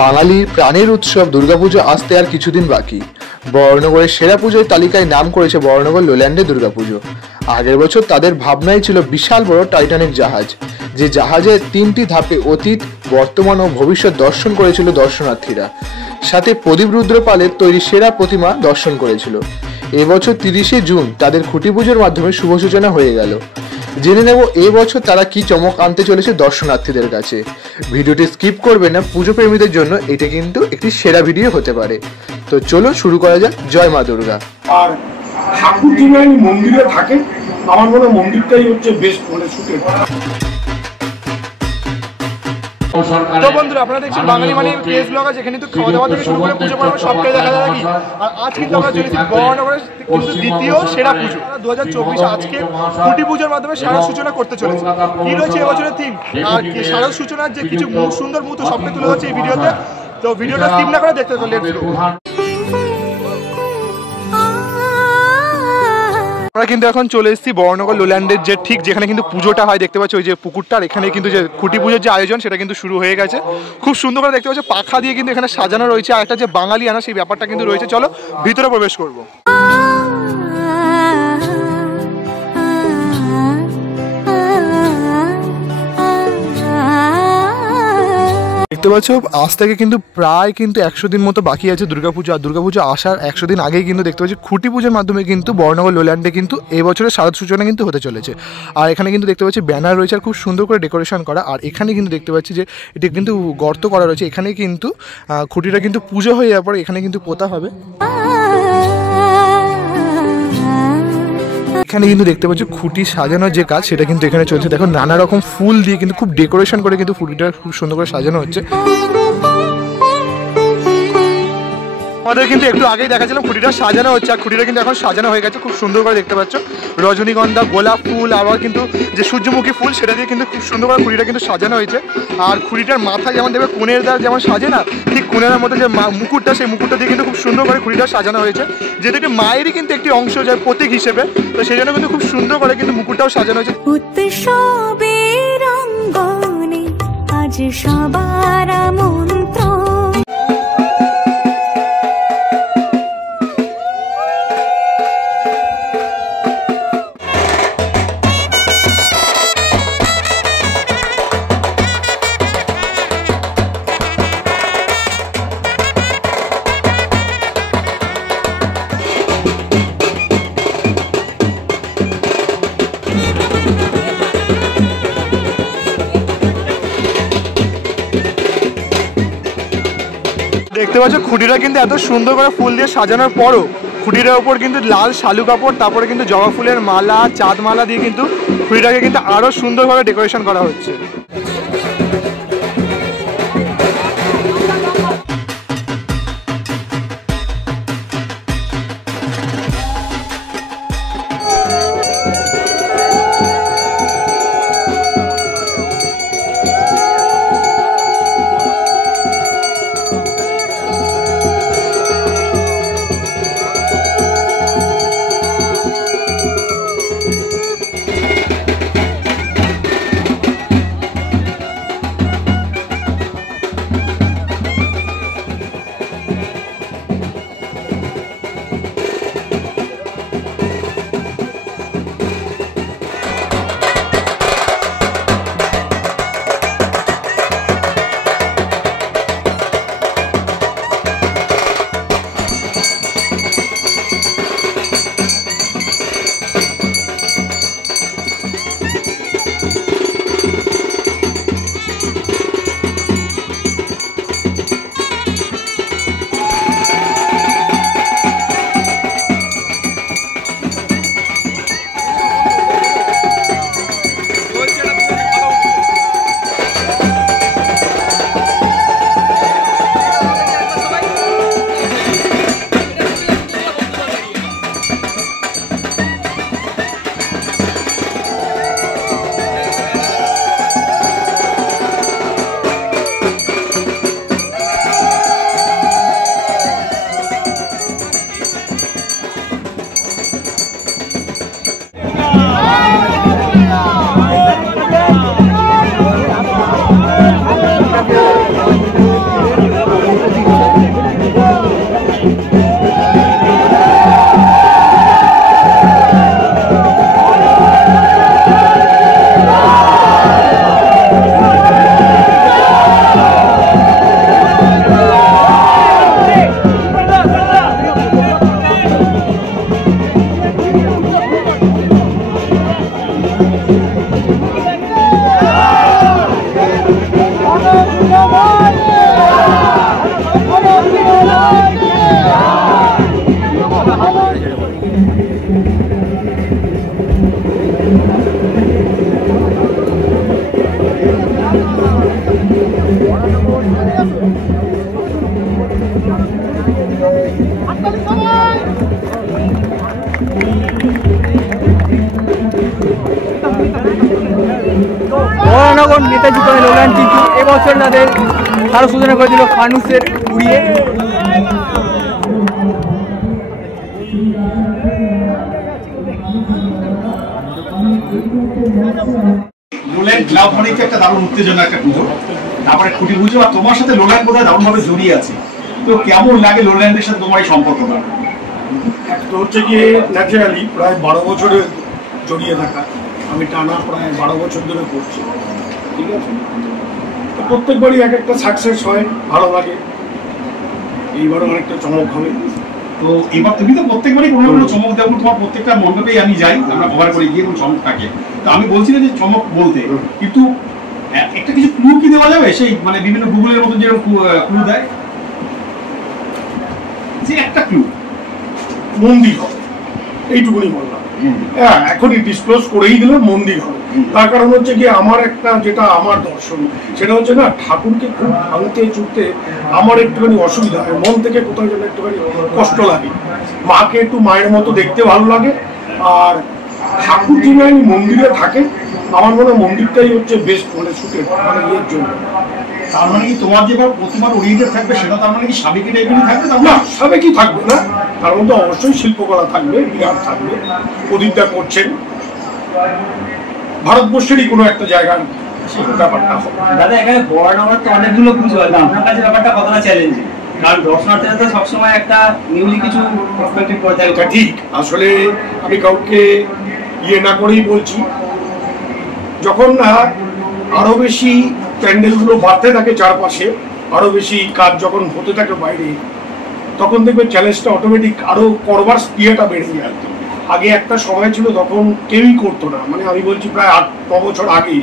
বাঙালির প্রাণের উৎসব দুর্গাপুজো আসতে আর কিছুদিন বাকি। বরানগরের সেরা পুজোর তালিকায় নাম করেছে বরানগর লোল্যান্ডের দুর্গাপুজো। আগের বছর তাদের ভাবনাই ছিল বিশাল বড় টাইটানিক জাহাজ, যে জাহাজের 3টি ধাপে অতীত, বর্তমান ও ভবিষ্যৎ দর্শন করেছিল দর্শনার্থীরা। সাথে প্রদীপ রুদ্রপালের তৈরি সেরা প্রতিমা দর্শন করেছিল। এবছর 30শে জুন তাদের খুঁটি পুজোর মাধ্যমে শুভ সূচনা হয়ে গেল। জেনে নেব এবছর তারা কি চমক আনতে চলেছে দর্শনার্থীদের কাছে। ভিডিওটি স্কিপ করবে না, পুজো প্রেমীদের জন্য এটা কিন্তু একটি সেরা ভিডিও হতে পারে। তো চলো শুরু করা যাক। জয় মা দুর্গা। আর ঠাকুর যিনি মন্দিরে থাকেন, আমার মনে হয় মন্দিরটাই হচ্ছে বেস্ট মানে শুটের। তো বন্ধুরা, আপনারা দেখছেন বাঙালি মানির কেস ব্লগ। আছে এখানে কিন্তু খাওয়া দাওয়া থেকে শুরু করে পুজো পর্ব সবটাই দেখা যায় নাকি। আর আজ কিন্তু আমরা চলেছি বরানগরের কিন্তু দ্বিতীয় সেরা পুজো 2024। আজকে খুঁটি পুজোর মাধ্যমে শারদ সূচনা করতে চলেছে। কি রয়েছে এবছরের থিম আর শারদ সূচনার যে কিছু সুন্দর মুহূর্ত সবটাই তুলে ধরছে এই ভিডিওতে। তো ভিডিওটা স্কিপ না করে দেখতে থাকুন। Let's go. আমরা কিন্তু এখন চলে এসেছি বরানগর লোল্যান্ডের যে ঠিক যেখানে কিন্তু পুজোটা হয়, দেখতে পাচ্ছি ওই যে পুকুরটার এখানে কিন্তু যে খুঁটি পুজোর যে আয়োজন সেটা কিন্তু শুরু হয়ে গেছে। খুব সুন্দর করে দেখতে পাচ্ছি পাখা দিয়ে কিন্তু এখানে সাজানো রয়েছে। আর একটা যে বাঙালি আনা সেই ব্যাপারটা কিন্তু রয়েছে। চলো ভিতরে প্রবেশ করবো। দেখতে পাচ্ছ আজ থেকে কিন্তু প্রায় কিন্তু 100 দিন মতো বাকি আছে দুর্গাপুজো। আর দুর্গাপুজো আসার 100 দিন আগেই কিন্তু দেখতে পাচ্ছি খুঁটি পুজোর মাধ্যমে কিন্তু বরানগর লোল্যান্ডে কিন্তু এবছরের শারদ সূচনা কিন্তু হতে চলেছে। আর এখানে কিন্তু দেখতে পাচ্ছি ব্যানার রয়েছে আর খুব সুন্দর করে ডেকোরেশন করা। আর এখানে কিন্তু দেখতে পাচ্ছি যে এটি কিন্তু গর্ত করা রয়েছে। এখানে কিন্তু খুঁটিটা কিন্তু পুজো হয়ে যাওয়ার পর এখানে কিন্তু পোতা হবে। এখানে কিন্তু দেখতে পাচ্ছি খুঁটি সাজানোর যে কাজ সেটা কিন্তু এখানে চলছে। দেখো নানা রকম ফুল দিয়ে কিন্তু খুব ডেকোরেশন করে কিন্তু খুঁটিটা খুব সুন্দর করে সাজানো হচ্ছে। আমাদের কিন্তু একটু আগেই দেখাচ্ছিলাম খুঁটিটা সাজানো হচ্ছে। আর খুঁটিটা কিন্তু এখন সাজানো হয়ে গেছে খুব সুন্দর করে দেখতে পাচ্ছ। রজনীগন্ধা, গোলাপ ফুল, আবার কিন্তু যে সূর্যমুখী ফুল সেটা দিয়ে কিন্তু খুব সুন্দর করে খুঁটিটা কিন্তু সাজানো হয়েছে। আর খুঁটিটার মাথায় যেমন দেখবে কোণের দ্বার যেমন সাজে না, ঠিক কোণের মধ্যে যে মুকুটটা সেই মুকুটটা দিয়ে কিন্তু খুব সুন্দর করে খুঁটিটা সাজানো হয়েছে। যেটা একটি মায়েরই কিন্তু একটি অংশ যায় প্রতীক হিসেবে। তো সেই জন্য কিন্তু খুব সুন্দর করে কিন্তু মুকুটটাও সাজানো হয়েছে। উৎসবের অঙ্গনে আজ সবার মন্ত্র। দেখতে পাচ্ছ খুঁটিটা কিন্তু এত সুন্দর করে ফুল দিয়ে সাজানোর পরও খুঁটিটার উপর কিন্তু লাল শালু কাপড়, তারপরে কিন্তু জবা ফুলের মালা, চাঁদ মালা দিয়ে কিন্তু খুঁটিটাকে কিন্তু আরো সুন্দরভাবে ডেকোরেশন করা হচ্ছে। যখন নেতাজি করে লোল্যান্ড, কিন্তু এবছর তাদের আরও সূচনা করে দিল ফানুসের উড়িয়ে। লোল্যান্ড ক্লাব মানে একটা দারুণ উত্তেজনা একটা পুজো, তারপরে খুঁটি পুজো, আর তোমার সাথে লোল্যান্ড বোধহয় দারুণ ভাবে জড়িয়ে আছে। তো কেমন লাগে লোল্যান্ডের সাথে তোমার এই সম্পর্কটা? একটা হচ্ছে গিয়ে ন্যাচারালি প্রায় 12 বছরে জড়িয়ে থাকা, আমি টানা প্রায় 12 বছর ধরে করছি, ঠিক আছে। তো প্রত্যেকবারই এক একটা সাকসেস হয়, ভালো লাগে। এইবারও অনেকটা চমক হবে। তো এবার তুমি তো প্রত্যেকবারই কোনো কোনো চমক দেবো, তোমার প্রত্যেকটা মণ্ডপেই আমি যাই, আমরা কভার করে গিয়ে কোনো চমক থাকে। তো আমি বলছিলাম যে চমক বলতে, কিন্তু একটা কিছু ক্লু কি দেওয়া যাবে? সেই মানে বিভিন্ন গুগলের মতো যেরকম ক্লু দেয়, যে একটা ক্লু মন্দির হবে, এইটুকুনি বললাম। হ্যাঁ, এখনই ডিসক্লোজ করেই দিলাম মন্দির হবে। তার কারণ হচ্ছে কি, আমার একটা যেটা আমার দর্শন, সেটা হচ্ছে না, ঠাকুরকে খুব ভাঙতে চুটতে আমার একটুখানি অসুবিধা হয়, মন থেকে কোথাও যেন একটুখানি কষ্ট লাগে। মাকে একটু মায়ের মতো দেখতে ভালো লাগে। আর ঠাকুর যিনি মন্দিরে থাকে, আমার মনে হয় মন্দিরটাই হচ্ছে বেস্ট, মানে শুটের মানে ইয়ের জন্য। তার মানে কি তোমার যে প্রতিমার ওরিয়েন্টেড থাকবে, সেটা তার মানে কি সাবেকি টাইপেরই থাকবে? না, সাবেকি থাকবে না, তার মধ্যে অবশ্যই শিল্পকলা থাকবে, বিরাট থাকবে। প্রদীপটা করছেন ভারতবর্ষেরই কোনো একটা জায়গার ব্যাপারটা হবে। দাদা, এখানে বর্ণমার তো অনেকগুলো পুজো হয়, আপনার কাছে ব্যাপারটা কতটা চ্যালেঞ্জিং? কারণ দর্শনার্থীরা তো সবসময় একটা নিউলি কিছু পার্সপেক্টিভ করে থাকে। এটা ঠিক, আসলে আমি কাউকে ইয়ে না করেই বলছি, যখন না আরো বেশি প্যান্ডেলগুলো বাড়তে থাকে চারপাশে, আরো বেশি কাজ যখন হতে থাকে বাইরে, তখন দেখবে চ্যালেঞ্জটা অটোমেটিক আরো করবার স্পিডটা বেড়ে যায় আর কি। আগে একটা সময় ছিল তখন কেউই করতো না, মানে আমি বলছি প্রায় 8-9 বছর আগে,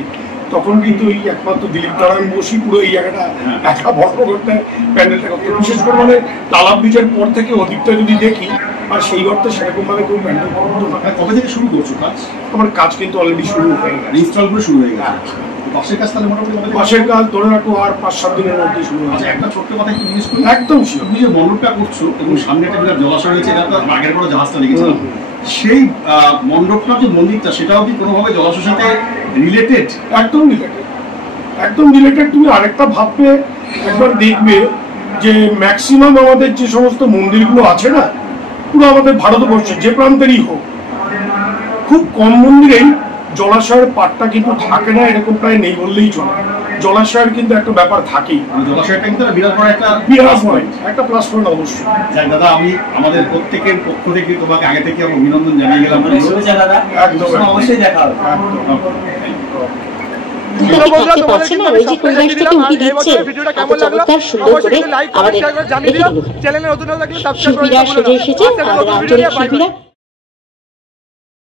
তখন কিন্তু এই একমাত্র দিলীপ নারায়ণ বসি পুরো এই জায়গাটা একা বড় করতে প্যান্ডেলটা করতো। বিশেষ করে মানে তালাব ব্রিজের পর থেকে অধিকটা যদি দেখি, আর সেই অর্থে সেরকম ভাবে কেউ প্যান্ডেল করতো না। কবে থেকে শুরু করছো কাজ? আমার কাজ কিন্তু অলরেডি শুরু হয়ে গেছে, ইনস্টল করে শুরু হয়ে গেছে। পাশের কাজ তাহলে মোটামুটি পাশের কাজ ধরে রাখো আর 5-7 দিনের মধ্যেই শুরু হয়ে আচ্ছা, যায়। একটা ছোট্ট কথা একটু জিজ্ঞেস করি, একদম শিওর। তুমি যে মণ্ডপটা করছো এবং সামনে একটা বিরাট জলাশয় রয়েছে, এটা তো আগের বড় জাহাজটা দেখেছিলাম, সেই মণ্ডপটা যে মন্দিরটা, সেটাও কি কোনোভাবে জলাশয়ের সাথে রিলেটেড? একদম রিলেটেড, একদম রিলেটেড। তুমি আরেকটা ভাববে, একবার দেখবে যে ম্যাক্সিমাম আমাদের যে সমস্ত মন্দিরগুলো আছে না, পুরো আমাদের ভারতবর্ষে যে প্রান্তেরই হোক, খুব কম মন্দিরেই জলাশয়ের পাটটা কিন্তু থাকে না, এরকম প্রায় নেই বললেই চলে। জলাশয়ের কিন্তু একটা ব্যাপার থাকেই, জলাশয়টা কিন্তু বিরাট বড় একটা একটা প্লাস পয়েন্ট অবশ্যই। যাক দাদা, আমি আমাদের প্রত্যেকের পক্ষ থেকে তোমাকে আগে থেকে অভিনন্দন জানিয়ে গেলাম। একদম অবশ্যই দেখা হবে। চ্যানেলে নতুন লাগলে সাবস্ক্রাইব করে শিল্পীরা সেজে এসেছে, আমাদের আঞ্চলিক শিল্পীরা।